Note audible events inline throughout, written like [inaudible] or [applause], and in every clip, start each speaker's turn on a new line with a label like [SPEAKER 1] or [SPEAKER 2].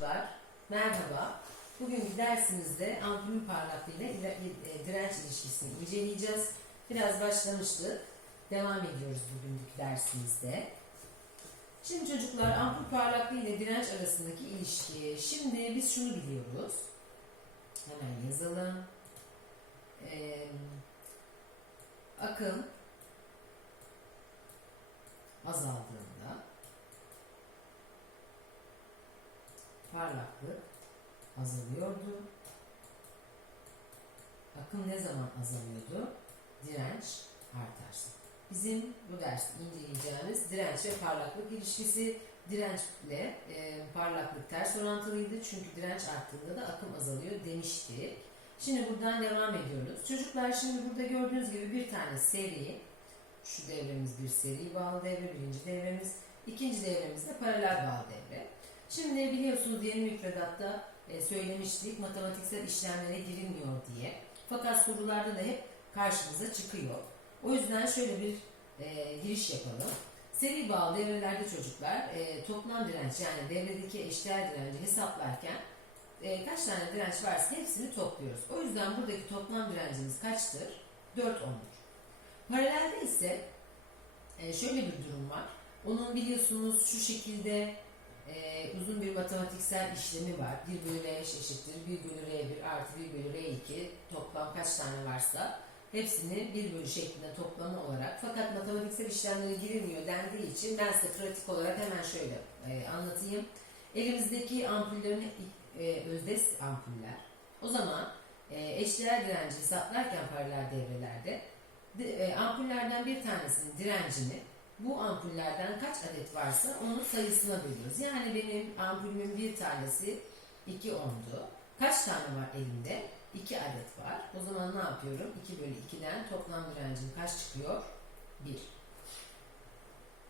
[SPEAKER 1] çocuklar, merhaba. Bugünkü dersimizde ampulün parlaklığı ile e, direnç ilişkisini inceleyeceğiz. Biraz başlamıştık. Devam ediyoruz bugünkü dersimizde. Şimdi çocuklar ampul parlaklığı ile direnç arasındaki ilişki. Şimdi biz şunu biliyoruz. Hemen yazalım. Ee, akım azaldığında parlaklık azalıyordu. Akım ne zaman azalıyordu? Direnç artarsa. Bizim bu derste inceleyeceğimiz direnç ve parlaklık ilişkisi dirençle e, parlaklık ters orantılıydı. Çünkü direnç arttığında da akım azalıyor demiştik. Şimdi buradan devam ediyoruz. Çocuklar şimdi burada gördüğünüz gibi bir tane seri, şu devremiz bir seri bağlı devre, birinci devremiz, ikinci devremiz de paralel bağlı devre. Şimdi biliyorsunuz yeni müfredatta e, söylemiştik matematiksel işlemlere girilmiyor diye. Fakat sorularda da hep karşımıza çıkıyor. O yüzden şöyle bir e, giriş yapalım. Seri bağlı devrelerde çocuklar e, toplam direnç yani devredeki eşdeğer direnci hesaplarken e, kaç tane direnç varsa hepsini topluyoruz. O yüzden buradaki toplam direncimiz kaçtır? 4 ohm'dur. Paralelde ise e, şöyle bir durum var. Onun biliyorsunuz şu şekilde e, uzun bir matematiksel işlemi var. 1 bölü R eşittir 1 bölü R1 artı 1 bölü R2 toplam kaç tane varsa hepsini 1 bölü şeklinde toplamı olarak fakat matematiksel işlemlere girilmiyor dendiği için ben size pratik olarak hemen şöyle e, anlatayım. Elimizdeki ampullerin e, özdeş ampuller. O zaman e, eşdeğer direnci hesaplarken paralel devrelerde de- e, ampullerden bir tanesinin direncini bu ampullerden kaç adet varsa onun sayısına bölüyoruz. Yani benim ampulümün bir tanesi 2 ohm'du. Kaç tane var elimde? 2 adet var. O zaman ne yapıyorum? 2 bölü 2'den toplam direncim kaç çıkıyor? 1.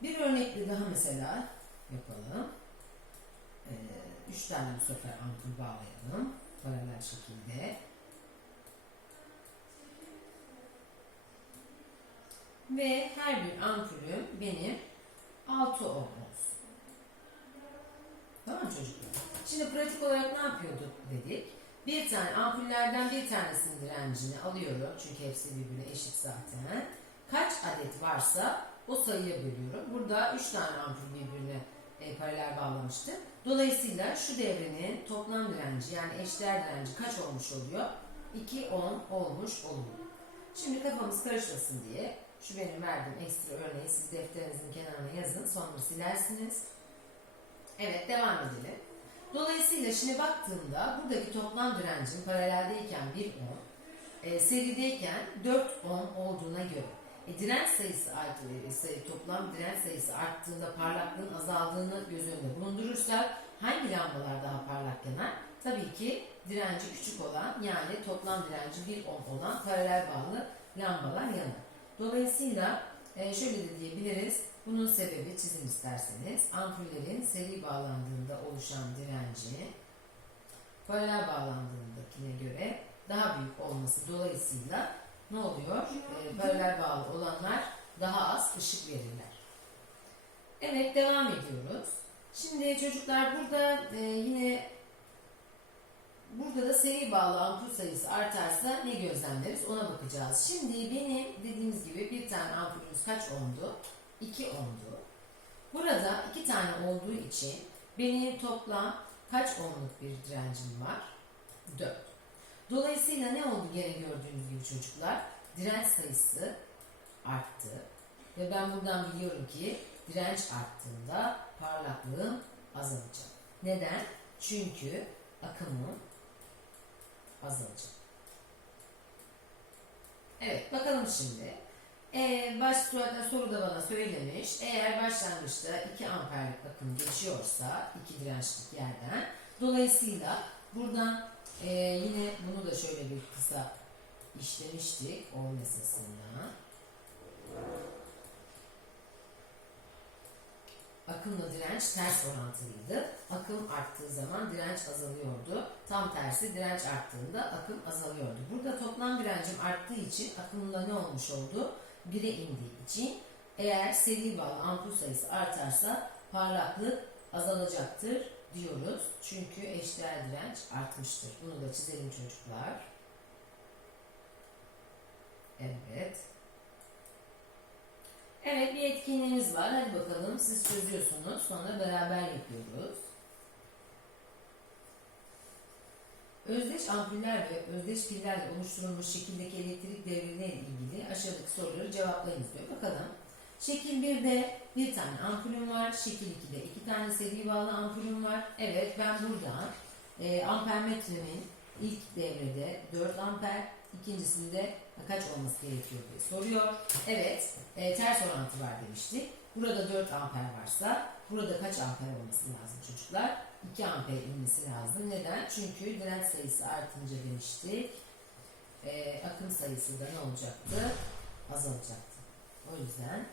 [SPEAKER 1] Bir örnekle daha mesela yapalım. 3 tane bu sefer ampul bağlayalım. Paralel şekilde. Ve her bir ampulüm benim 6 ohm olsun. Tamam çocuklar? Şimdi pratik olarak ne yapıyorduk dedik. Bir tane ampullerden bir tanesinin direncini alıyorum. Çünkü hepsi birbirine eşit zaten. Kaç adet varsa o sayıya bölüyorum. Burada 3 tane ampul birbirine e, paralel bağlamıştım. Dolayısıyla şu devrenin toplam direnci yani eşdeğer direnci kaç olmuş oluyor? 2 ohm olmuş oluyor. Şimdi kafamız karışmasın diye şu benim verdiğim ekstra örneği siz defterinizin kenarına yazın. Sonra silersiniz. Evet devam edelim. Dolayısıyla şimdi baktığımda buradaki toplam direncin paraleldeyken 1 ohm, e, serideyken 4 ohm olduğuna göre e, direnç sayısı arttı, e, toplam direnç sayısı arttığında parlaklığın azaldığını göz önünde bulundurursak hangi lambalar daha parlak yanar? Tabii ki direnci küçük olan yani toplam direnci 1 ohm olan paralel bağlı lambalar yanar. Dolayısıyla e, şöyle de diyebiliriz. Bunun sebebi çizim isterseniz ampullerin seri bağlandığında oluşan direnci paralel bağlandığındakine göre daha büyük olması dolayısıyla ne oluyor? E, paralel bağlı olanlar daha az ışık verirler. Evet devam ediyoruz. Şimdi çocuklar burada e, yine burada da seri bağlı ampul sayısı artarsa ne gözlemleriz ona bakacağız. Şimdi benim dediğimiz gibi bir tane ampulümüz kaç ohmdu? 2 ohmdu. Burada iki tane olduğu için benim toplam kaç ohmluk bir direncim var? 4. Dolayısıyla ne oldu gene gördüğünüz gibi çocuklar? Direnç sayısı arttı. Ve ben buradan biliyorum ki direnç arttığında parlaklığım azalacak. Neden? Çünkü akımım azalacak. Evet bakalım şimdi. Ee, baş sualde soruda bana söylemiş. Eğer başlangıçta 2 amperlik akım geçiyorsa iki dirençlik yerden. Dolayısıyla buradan e, yine bunu da şöyle bir kısa işlemiştik ohm esasında. Akımla direnç ters orantılıydı. Akım arttığı zaman direnç azalıyordu. Tam tersi direnç arttığında akım azalıyordu. Burada toplam direncim arttığı için akımda ne olmuş oldu? 1'e indiği için eğer seri bağlı ampul sayısı artarsa parlaklık azalacaktır diyoruz. Çünkü eşdeğer direnç artmıştır. Bunu da çizelim çocuklar. Evet. Evet bir etkinliğimiz var. Hadi bakalım siz çözüyorsunuz. Sonra beraber yapıyoruz. Özdeş ampuller ve özdeş pillerle oluşturulmuş şekildeki elektrik devreleri ile ilgili aşağıdaki soruları cevaplayınız diyor. Bakalım. Şekil 1'de bir tane ampulüm var. Şekil 2'de iki tane seri bağlı ampulüm var. Evet ben burada e, ampermetremin ilk devrede 4 amper, ikincisinde kaç olması gerekiyor diye soruyor. Evet e, ters orantı var demiştik. Burada 4 amper varsa burada kaç amper olması lazım çocuklar? 2 amper inmesi lazım. Neden? Çünkü direnç sayısı artınca demiştik. E, akım sayısı da ne olacaktı? Azalacaktı. O yüzden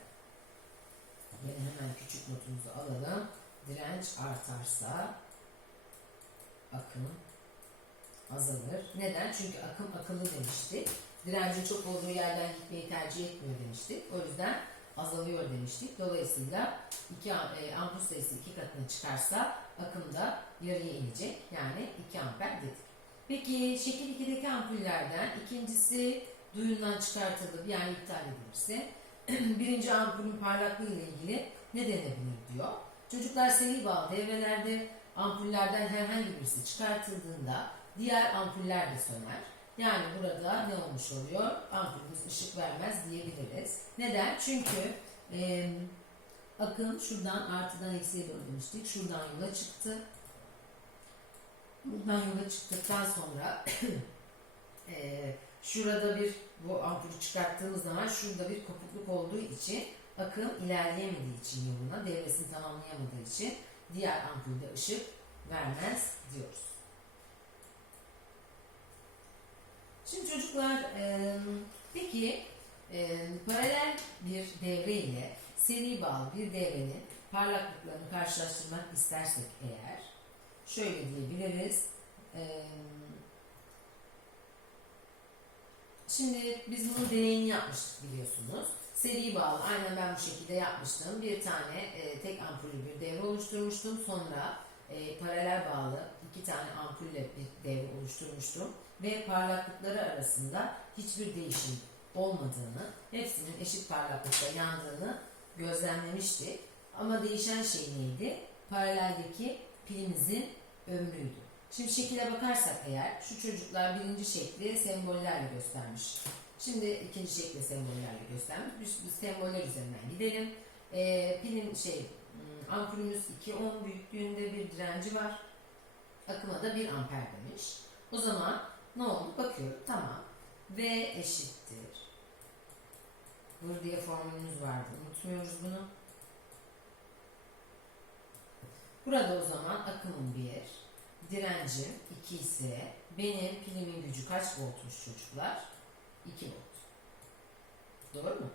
[SPEAKER 1] yine hemen küçük notumuzu alalım. Direnç artarsa akım azalır. Neden? Çünkü akım akıllı demiştik. Direncin çok olduğu yerden gitmeyi tercih etmiyor demiştik. O yüzden azalıyor demiştik. Dolayısıyla iki, e, ampul sayısı iki katına çıkarsa akım da yarıya inecek. Yani 2 amper dedik. Peki şekil 2'deki ampullerden ikincisi duyundan çıkartılıp yani iptal edilirse [clears throat] birinci ampulün parlaklığı ile ilgili ne denebilir diyor. Çocuklar seri bağlı devrelerde ampullerden herhangi birisi çıkartıldığında diğer ampuller de söner. Yani burada ne olmuş oluyor? Ampulümüz ışık vermez diyebiliriz. Neden? Çünkü e, akım şuradan artıdan eksiye doğru demiştik. Şuradan yola çıktı. Buradan yola çıktıktan sonra [clears throat] e, şurada bir bu ampulü çıkarttığımız zaman şurada bir kopukluk olduğu için akım ilerleyemediği için yoluna devresini tamamlayamadığı için diğer ampulde ışık vermez diyoruz. Şimdi çocuklar e, peki e, paralel bir devre ile seri bağlı bir devrenin parlaklıklarını karşılaştırmak istersek eğer şöyle diyebiliriz. E, şimdi biz bunun deneyini yapmıştık biliyorsunuz. Seri bağlı aynen ben bu şekilde yapmıştım. Bir tane e, tek ampullü bir devre oluşturmuştum. Sonra e, paralel bağlı iki tane ampulle bir devre oluşturmuştum. Ve parlaklıkları arasında hiçbir değişim olmadığını, hepsinin eşit parlaklıkta yandığını gözlemlemiştik. Ama değişen şey neydi? Paraleldeki pilimizin ömrüydü. Şimdi şekile bakarsak eğer şu çocuklar birinci şekli sembollerle göstermiş. Şimdi ikinci şekli sembollerle göstermiş. Biz, biz semboller üzerinden gidelim. Ee, pilin şey ampulümüz 2 ohm büyüklüğünde bir direnci var. Akıma da 1 amper demiş. O zaman ne oldu? Bakıyorum. Tamam. V eşittir. Burada diye formülümüz vardı. Unutmuyoruz bunu. Burada o zaman akımın 1, direncim 2 ise benim pilimin gücü kaç voltmuş çocuklar? 2 volt. Doğru mu?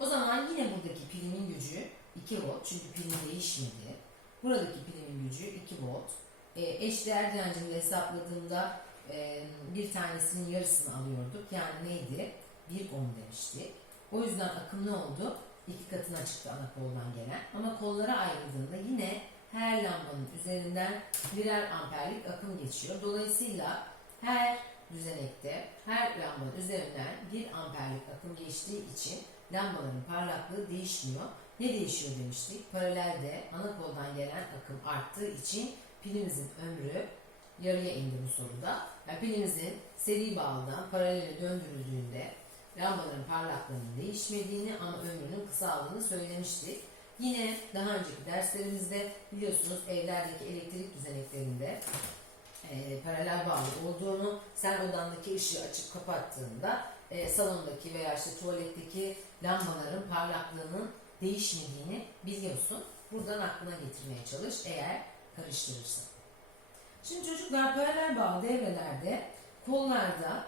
[SPEAKER 1] O zaman yine buradaki pilimin gücü 2 volt çünkü pilim değişmedi. Buradaki pilimin gücü 2 volt. E, eşdeğer direncimi hesapladığımda e, bir tanesinin yarısını alıyorduk. Yani neydi? 1 ohm demiştik. O yüzden akım ne oldu? İki katına çıktı ana koldan gelen. Ama kollara ayrıldığında yine her lambanın üzerinden birer amperlik akım geçiyor. Dolayısıyla her düzenekte her lambanın üzerinden bir amperlik akım geçtiği için lambaların parlaklığı değişmiyor. Ne değişiyor demiştik? Paralelde ana koldan gelen akım arttığı için pilimizin ömrü yarıya indi bu soruda. Yani pilimizin seri bağlıdan paralele döndürüldüğünde lambaların parlaklığının değişmediğini ama ömrünün kısaldığını söylemiştik. Yine daha önceki derslerimizde biliyorsunuz evlerdeki elektrik düzeneklerinde e, paralel bağlı olduğunu, sen odandaki ışığı açıp kapattığında e, salondaki veya işte tuvaletteki lambaların parlaklığının değişmediğini biliyorsun. Buradan aklına getirmeye çalış eğer karıştırırsan. Şimdi çocuklar paralel bağlı devrelerde kollarda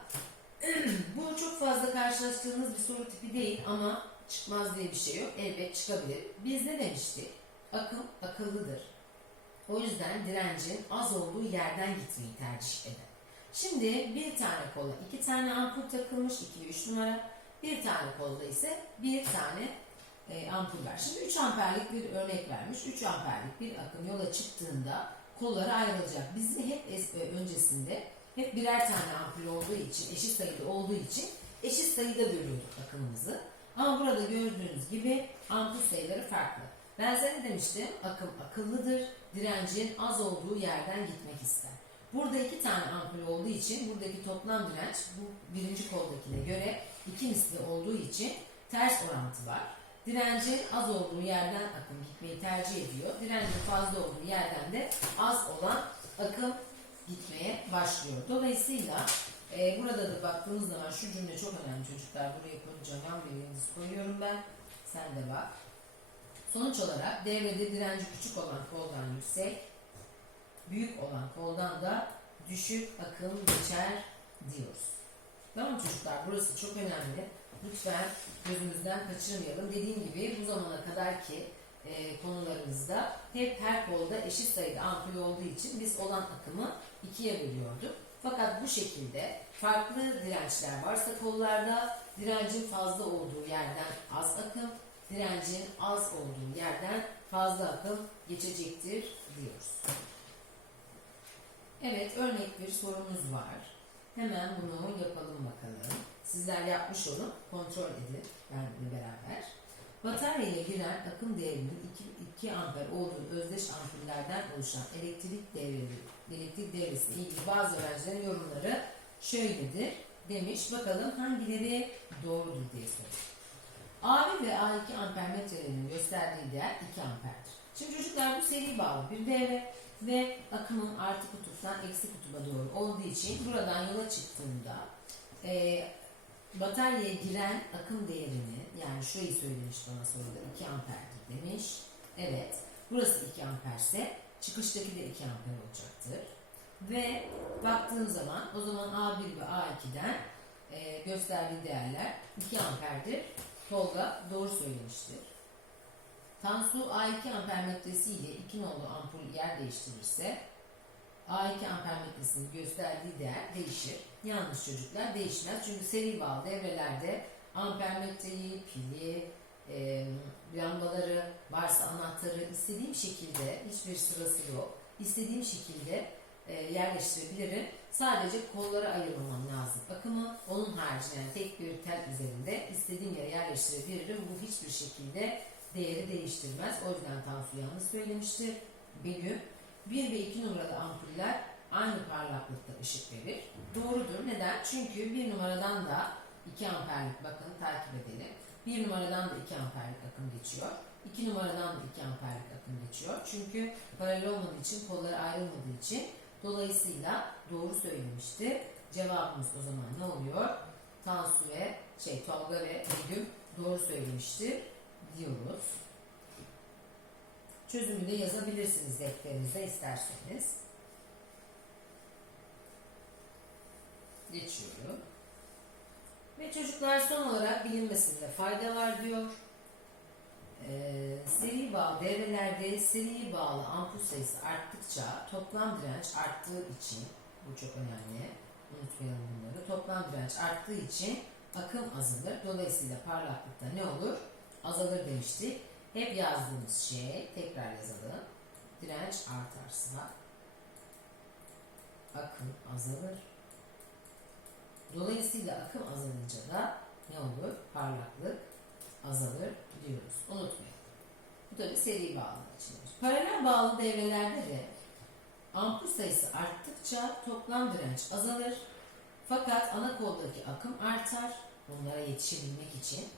[SPEAKER 1] [clears throat] bu çok fazla karşılaştığımız bir soru tipi değil ama çıkmaz diye bir şey yok. Elbet çıkabilir. Biz ne demiştik? Akım akıllıdır. O yüzden direncin az olduğu yerden gitmeyi tercih eder. Şimdi bir tane kola iki tane ampul takılmış 2 ve 3 numara. Bir tane kolda ise bir tane e, ampul var. Şimdi 3 amperlik bir örnek vermiş. 3 amperlik bir akım yola çıktığında kolları ayrılacak. Bizi hep e, öncesinde hep birer tane ampul olduğu için, eşit sayıda olduğu için eşit sayıda bölüyorduk akımımızı. Ama burada gördüğünüz gibi ampul sayıları farklı. Ben size demiştim? Akım akıllıdır, direncin az olduğu yerden gitmek ister. Burada iki tane ampul olduğu için buradaki toplam direnç bu birinci koldakine göre iki misli olduğu için ters orantı var. Direncin az olduğu yerden akım gitmeyi tercih ediyor. Direncin fazla olduğu yerden de az olan akım gitmeye başlıyor. Dolayısıyla e, burada da baktığımız zaman şu cümle çok önemli çocuklar. Buraya koyacağım bir yıldız koyuyorum ben. Sen de bak. Sonuç olarak devrede direnci küçük olan koldan yüksek, büyük olan koldan da düşük akım geçer diyoruz. Tamam çocuklar? Burası çok önemli. Lütfen gözümüzden kaçırmayalım. Dediğim gibi bu zamana kadar ki e, konularımızda hep her kolda eşit sayıda ampul olduğu için biz olan akımı ikiye bölüyorduk. Fakat bu şekilde farklı dirençler varsa kollarda direncin fazla olduğu yerden az akım, direncin az olduğu yerden fazla akım geçecektir diyoruz. Evet, örnek bir sorumuz var. Hemen bunu yapalım bakalım. Sizler yapmış olun, kontrol edin benimle beraber. Bataryaya giren akım değerinin 2, 2 amper olduğu özdeş ampullerden oluşan elektrik devri, elektrik devresiyle ilgili bazı öğrencilerin yorumları şöyledir demiş. Bakalım hangileri doğrudur diye soruyor. A1 ve A2 ampermetrelerinin gösterdiği değer 2 amperdir. Şimdi çocuklar bu seri bağlı bir devre ve akımın artı kutuptan eksi kutuba doğru olduğu için buradan yola çıktığımda e, bataryaya giren akım değerini yani şurayı söylemiş bana soruda 2 amperdir demiş. Evet. Burası 2 amperse çıkıştaki de 2 amper olacaktır. Ve baktığım zaman o zaman A1 ve A2'den e, gösterdiği değerler 2 amperdir. Tolga doğru söylemiştir. Tansu A2 ampermetresi ile 2 nolu ampul yer değiştirirse A2 ampermetresinin gösterdiği değer değişir. Yanlış çocuklar değişmez. Çünkü seri bağlı devrelerde ampermetreyi, pili, e, lambaları, varsa anahtarı istediğim şekilde hiçbir sırası yok. İstediğim şekilde e, yerleştirebilirim. Sadece kollara ayırmamam lazım. Akımı onun haricinde yani tek bir tel üzerinde istediğim yere yerleştirebilirim. Bu hiçbir şekilde değeri değiştirmez. O yüzden Tansu yanlış söylemiştir. Begüm 1 ve 2 numaralı ampuller aynı parlaklıkta ışık verir. Doğrudur. Neden? Çünkü bir numaradan da 2 amperlik bakın takip edelim. Bir numaradan da 2 amperlik akım geçiyor. 2 numaradan da 2 amperlik akım geçiyor. Çünkü paralel olmadığı için, kolları ayrılmadığı için dolayısıyla doğru söylemişti. Cevabımız o zaman ne oluyor? Tansu ve şey Tolga ve Begüm doğru söylemiştir diyoruz. Çözümü de yazabilirsiniz defterinize isterseniz. Geçiyorum. Ve çocuklar son olarak bilinmesinde fayda var diyor. Ee, seri bağlı devrelerde seri bağlı ampul sayısı arttıkça toplam direnç arttığı için bu çok önemli. Unutmayalım bunları. Toplam direnç arttığı için akım azalır. Dolayısıyla parlaklıkta ne olur? Azalır demiştik. Hep yazdığımız şey tekrar yazalım. Direnç artarsa akım azalır. Dolayısıyla akım azalınca da ne olur? Parlaklık azalır diyoruz. Unutmayın. Bu tabi seri bağlı için. Paralel bağlı devrelerde de ampul sayısı arttıkça toplam direnç azalır. Fakat ana koldaki akım artar. Onlara yetişebilmek için.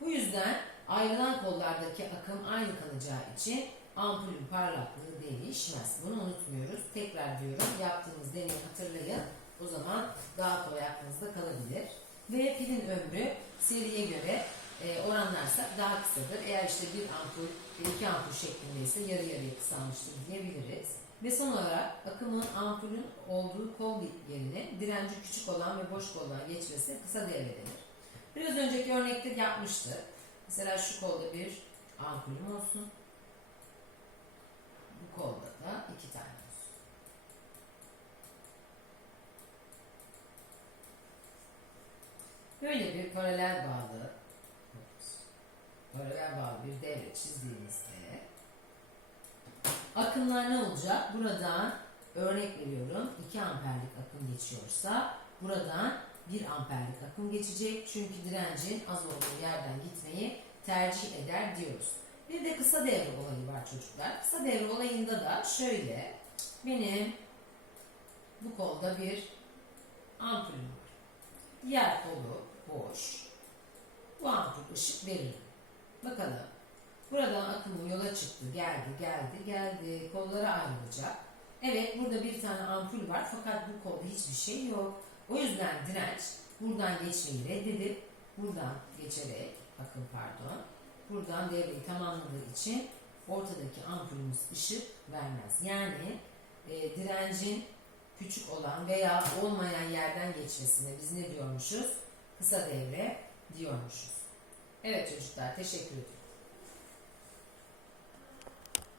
[SPEAKER 1] Bu yüzden ayrılan kollardaki akım aynı kalacağı için ampulün parlaklığı değişmez. Bunu unutmuyoruz. Tekrar diyorum yaptığımız deneyi hatırlayın. O zaman daha kolay aklınızda kalabilir. Ve pilin ömrü seriye göre e, oranlarsak daha kısadır. Eğer işte bir ampul iki ampul şeklindeyse yarı yarıya kısalmıştır diyebiliriz. Ve son olarak akımın ampulün olduğu kol yerine direnci küçük olan ve boş koldan geçmesi kısa devre denir. Biraz önceki örnekte yapmıştık. Mesela şu kolda bir ampulüm olsun. Bu kolda da iki tane olsun. Böyle bir paralel bağlı paralel bağlı bir devre çizdiğimizde Akımlar ne olacak? Buradan örnek veriyorum 2 amperlik akım geçiyorsa buradan 1 amperlik akım geçecek. Çünkü direncin az olduğu yerden gitmeyi tercih eder diyoruz. Bir de kısa devre olayı var çocuklar. Kısa devre olayında da şöyle benim bu kolda bir ampulüm var. Diğer kolu boş. Bu ampul ışık verir. Bakalım. Buradan akımım yola çıktı. Geldi, geldi, geldi. Kollara ayrılacak. Evet burada bir tane ampul var fakat bu kolda hiçbir şey yok. O yüzden direnç buradan geçmeyi reddedip buradan geçerek bakın pardon buradan devreyi tamamladığı için ortadaki ampulümüz ışık vermez. Yani e, direncin küçük olan veya olmayan yerden geçmesine biz ne diyormuşuz? Kısa devre diyormuşuz. Evet çocuklar teşekkür ederim.